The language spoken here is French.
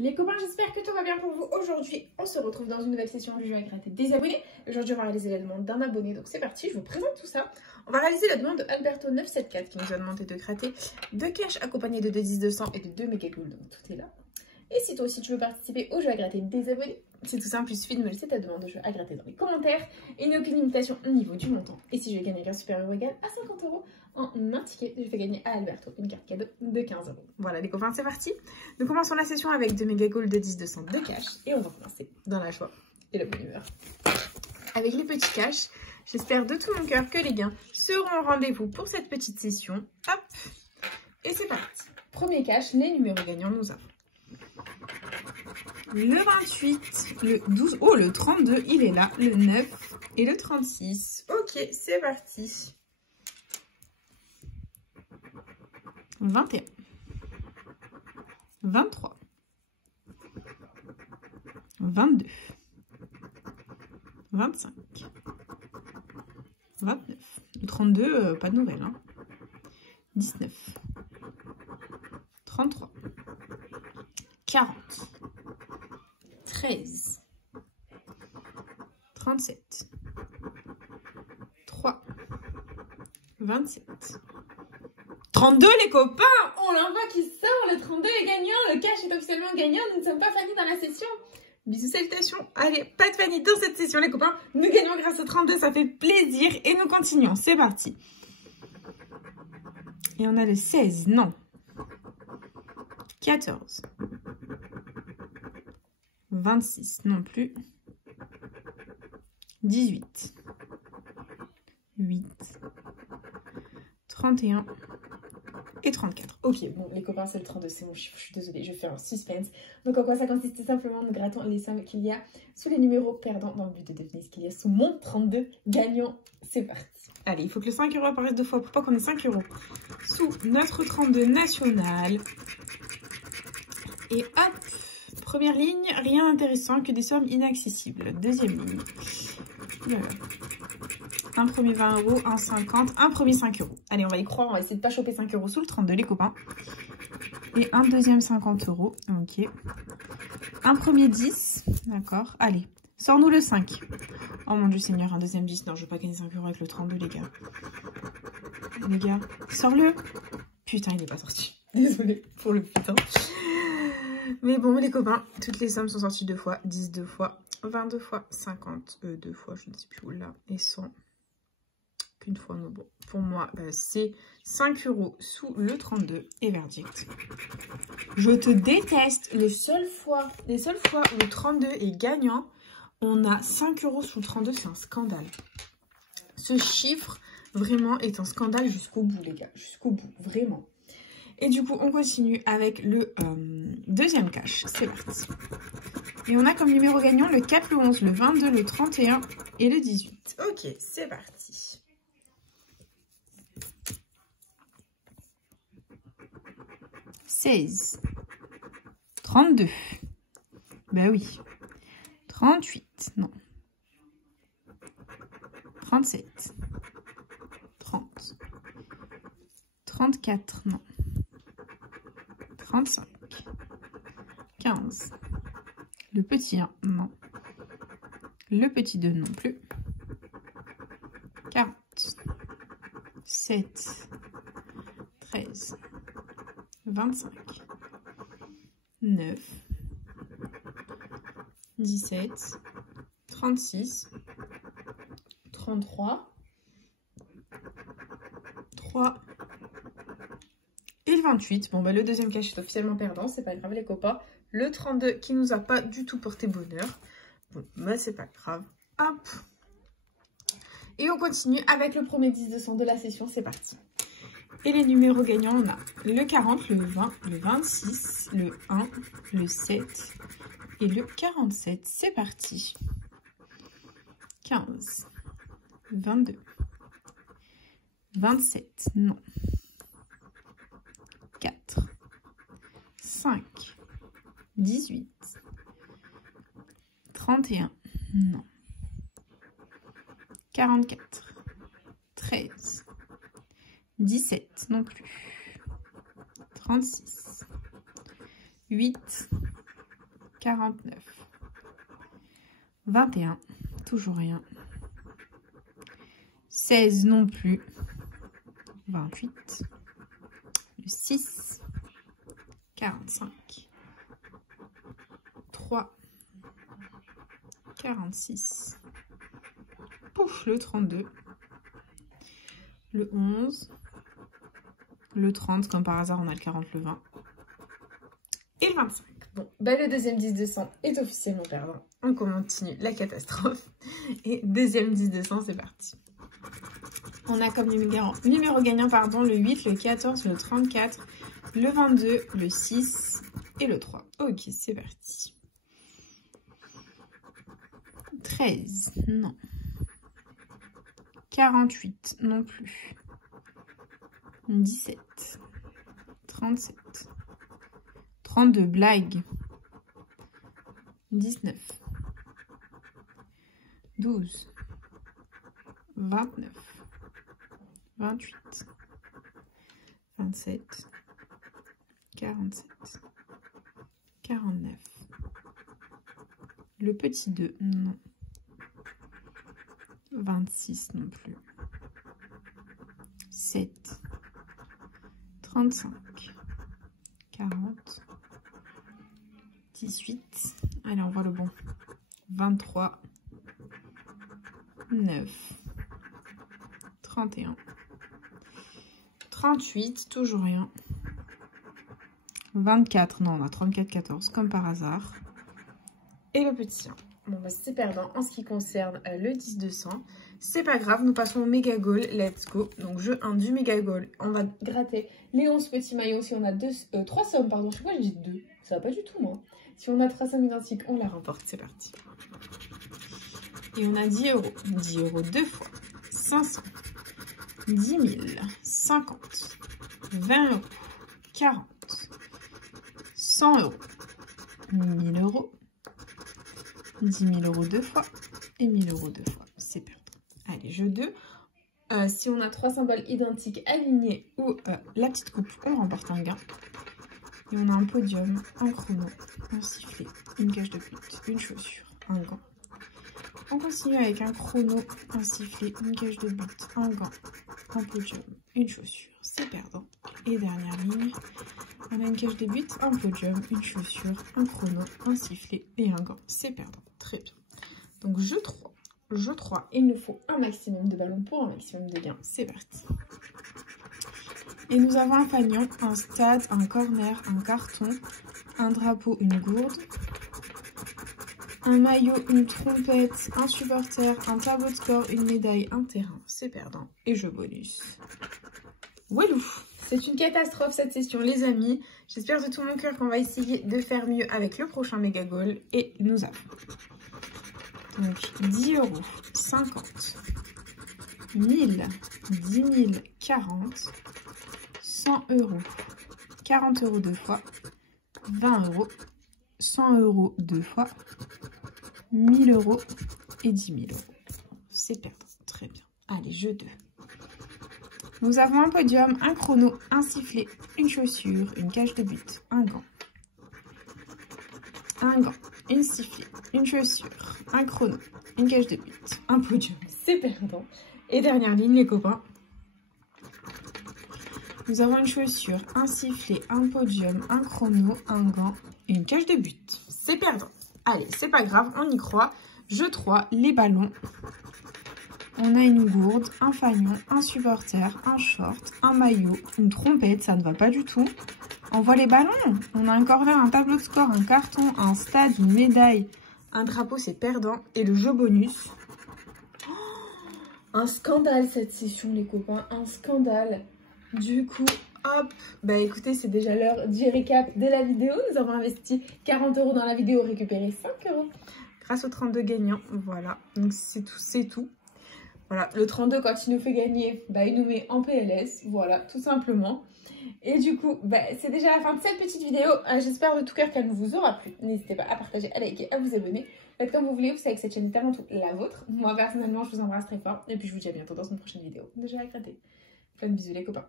Les copains, j'espère que tout va bien pour vous. Aujourd'hui, on se retrouve dans une nouvelle session du jeu à gratter des abonnés. Aujourd'hui, on va réaliser la demande d'un abonné. Donc c'est parti, je vous présente tout ça. On va réaliser la demande de Alberto974 qui nous a demandé de gratter 2 cash accompagnés de 210-200 et de 2 méga gold. Donc tout est là. Et si toi aussi tu veux participer au jeu à gratter des abonnés, c'est tout simple, il suffit de me laisser ta demande de jeu à gratter dans les commentaires. Il n'y a aucune limitation au niveau du montant. Et si je gagne un gain supérieur ou égal à 50 € en un ticket, je fais gagner à Alberto une carte cadeau de 15 €. Voilà les copains, c'est parti. Nous commençons la session avec 2 méga gold de 10-200 de cash. Et on va commencer dans la joie et la bonne humeur. Avec les petits cash, j'espère de tout mon cœur que les gains seront au rendez-vous pour cette petite session. Hop. Et c'est parti. Premier cash, les numéros gagnants nous avons le 28, le 12, oh le 32, il est là, le 9 et le 36. Ok, c'est parti. 21, 23, 22, 25, 29. Le 32, pas de nouvelles. Hein. 19, 33, 40. 13, 37, 3, 27, 32 les copains. On l'envoie qui sort, le 32 est gagnant, le cash est officiellement gagnant, nous ne sommes pas fanis dans la session. Bisous, salutations. Allez, pas de panique dans cette session les copains, nous gagnons grâce au 32, ça fait plaisir et nous continuons, c'est parti. Et on a le 16, non. 14. 26 non plus. 18. 8. 31. Et 34. Ok, bon, les copains, c'est le 32, c'est mon chiffre. Je suis désolée, je fais un suspense. Donc, en quoi ça consiste? Simplement, nous grattons les sommes qu'il y a sous les numéros perdants dans le but de deviner ce qu'il y a sous mon 32 gagnant. C'est parti. Allez, il faut que le 5 € apparaisse 2 fois pour pas qu'on ait 5 € sous notre 32 national. Et hop! Première ligne, rien d'intéressant que des sommes inaccessibles. Deuxième ligne. Voilà. Un premier 20 €, un 50, un premier 5 €. Allez, on va y croire, on va essayer de pas choper 5 € sous le 32, les copains. Et un deuxième 50 €. Ok. Un premier 10. D'accord. Allez, sors-nous le 5. Oh mon Dieu Seigneur, un deuxième 10. Non, je veux pas gagner 5 € avec le 32, les gars. Les gars, sors-le. Putain, il n'est pas sorti. Désolée pour le putain. Mais bon, les copains, toutes les sommes sont sorties 2 fois, 10 2 fois, 22 fois, 50 2 fois, je ne sais plus où là, et 100 qu'une fois. Non, bon, pour moi, c'est 5 € sous le 32 et verdict. Je te déteste. Les seules fois où le 32 est gagnant, on a 5 € sous le 32, c'est un scandale. Ce chiffre, vraiment, est un scandale jusqu'au bout, les gars, jusqu'au bout, vraiment. Et du coup, on continue avec le deuxième cash. C'est parti. Et on a comme numéro gagnant le 4, le 11, le 22, le 31 et le 18. Ok, c'est parti. « 16. 32. Ben oui. 38. Non. 37. 30. 34. Non. 35, 15, le petit 1, non, le petit 2 non plus, 40, 7, 13, 25, 9, 17, 36, 33, 3, et le 28, bon bah le deuxième cash est officiellement perdant, c'est pas grave les copains. Le 32 qui nous a pas du tout porté bonheur. Bon bah c'est pas grave. Hop. Et on continue avec le premier 10-200 de la session, c'est parti. Et les numéros gagnants, on a le 40, le 20, le 26, le 1, le 7 et le 47. C'est parti. 15, 22, 27, non. 4, 5, 18, 31, non. 44, 13, 17 non plus, 36, 8, 49. 21, toujours rien. 16 non plus. 28. Le 6. 45. 3. 46. Pouf, le 32. Le 11. Le 30, comme par hasard, on a le 40, le 20. Et le 25. Bon, bah le deuxième 10 de 100 est officiellement perdant. On continue la catastrophe. Et deuxième 10 de 100, c'est parti. On a comme numéro gagnant pardon, le 8, le 14, le 34, le 22, le 6 et le 3. Ok, c'est parti. 13, non. 48, non plus. 17, 37, 32, blague. 19, 12, 29, 28, 27, 47, 49. Le petit 2, non. 26 non plus. 7, 35, 40, 18. Allez, on voit le bon. 23, 9, 31, 38, toujours rien. 24, non, on a 34, 14, comme par hasard. Et le petit 1. Bon, bah, c'est perdant en ce qui concerne le 10 de 100. C'est pas grave, nous passons au méga goal. Let's go. Donc, jeu 1 du méga goal. On va gratter les 11 petits maillots. Si on a 3 sommes, pardon, je sais pas, j'ai dit 2. Ça va pas du tout, moi. Si on a 3 sommes identiques, on la remporte. C'est parti. Et on a 10 euros. 10 euros deux fois. 500. 10 000. 50. 20 euros. 40. 100 euros. 1000 euros. 10 000 euros deux fois et 1000 euros deux fois. C'est perdant. Allez, jeu 2. Si on a 3 symboles identiques alignés ou la petite coupe, on remporte un gain. Et on a un podium, un chrono, un sifflet, une cage de but, une chaussure, un gant. On continue avec un chrono, un sifflet, une cage de but, un gant, un podium, une chaussure. C'est perdant. Et dernière ligne. On a une cage de but, un podium, une chaussure, un chrono, un sifflet et un gant. C'est perdant. Très bien. Donc, jeu 3. Jeu 3. Il nous faut un maximum de ballons pour un maximum de gains. C'est parti. Et nous avons un fanion, un stade, un corner, un carton, un drapeau, une gourde, un maillot, une trompette, un supporter, un tableau de score, une médaille, un terrain. C'est perdant. Et jeu bonus. Walou! C'est une catastrophe cette session, les amis. J'espère de tout mon cœur qu'on va essayer de faire mieux avec le prochain méga goal. Et nous avons donc 10 euros, 50, 1000, 10 000, 40, 100 euros, 40 euros deux fois, 20 euros, 100 euros deux fois, 1000 euros et 10 000 euros. C'est perdant. Très bien. Allez, jeu 2. Nous avons un podium, un chrono, un sifflet, une chaussure, une cage de but, un gant, une sifflet, une chaussure, un chrono, une cage de but, un podium. C'est perdant. Et dernière ligne, les copains. Nous avons une chaussure, un sifflet, un podium, un chrono, un gant et une cage de but. C'est perdant. Allez, c'est pas grave, on y croit. Jeu 3, les ballons. On a une gourde, un fanion, un supporter, un short, un maillot, une trompette, ça ne va pas du tout. On voit les ballons. On a un corner, un tableau de score, un carton, un stade, une médaille, un drapeau, c'est perdant. Et le jeu bonus. Oh, un scandale cette session, les copains. Un scandale. Du coup, hop. Bah écoutez, c'est déjà l'heure du récap de la vidéo. Nous avons investi 40 euros dans la vidéo, récupéré 5 euros. Grâce aux 32 gagnants. Voilà. Donc c'est tout, c'est tout. Voilà, le 32, quand il nous fait gagner, bah, il nous met en PLS, voilà, tout simplement. Et du coup, bah, c'est déjà la fin de cette petite vidéo. J'espère de tout cœur qu'elle vous aura plu. N'hésitez pas à partager, à liker, à vous abonner. Faites comme vous voulez, vous savez que cette chaîne est avant tout la vôtre. Moi, personnellement, je vous embrasse très fort. Et puis, je vous dis à bientôt dans une prochaine vidéo. Déjà à gratter. Plein de bisous, les copains.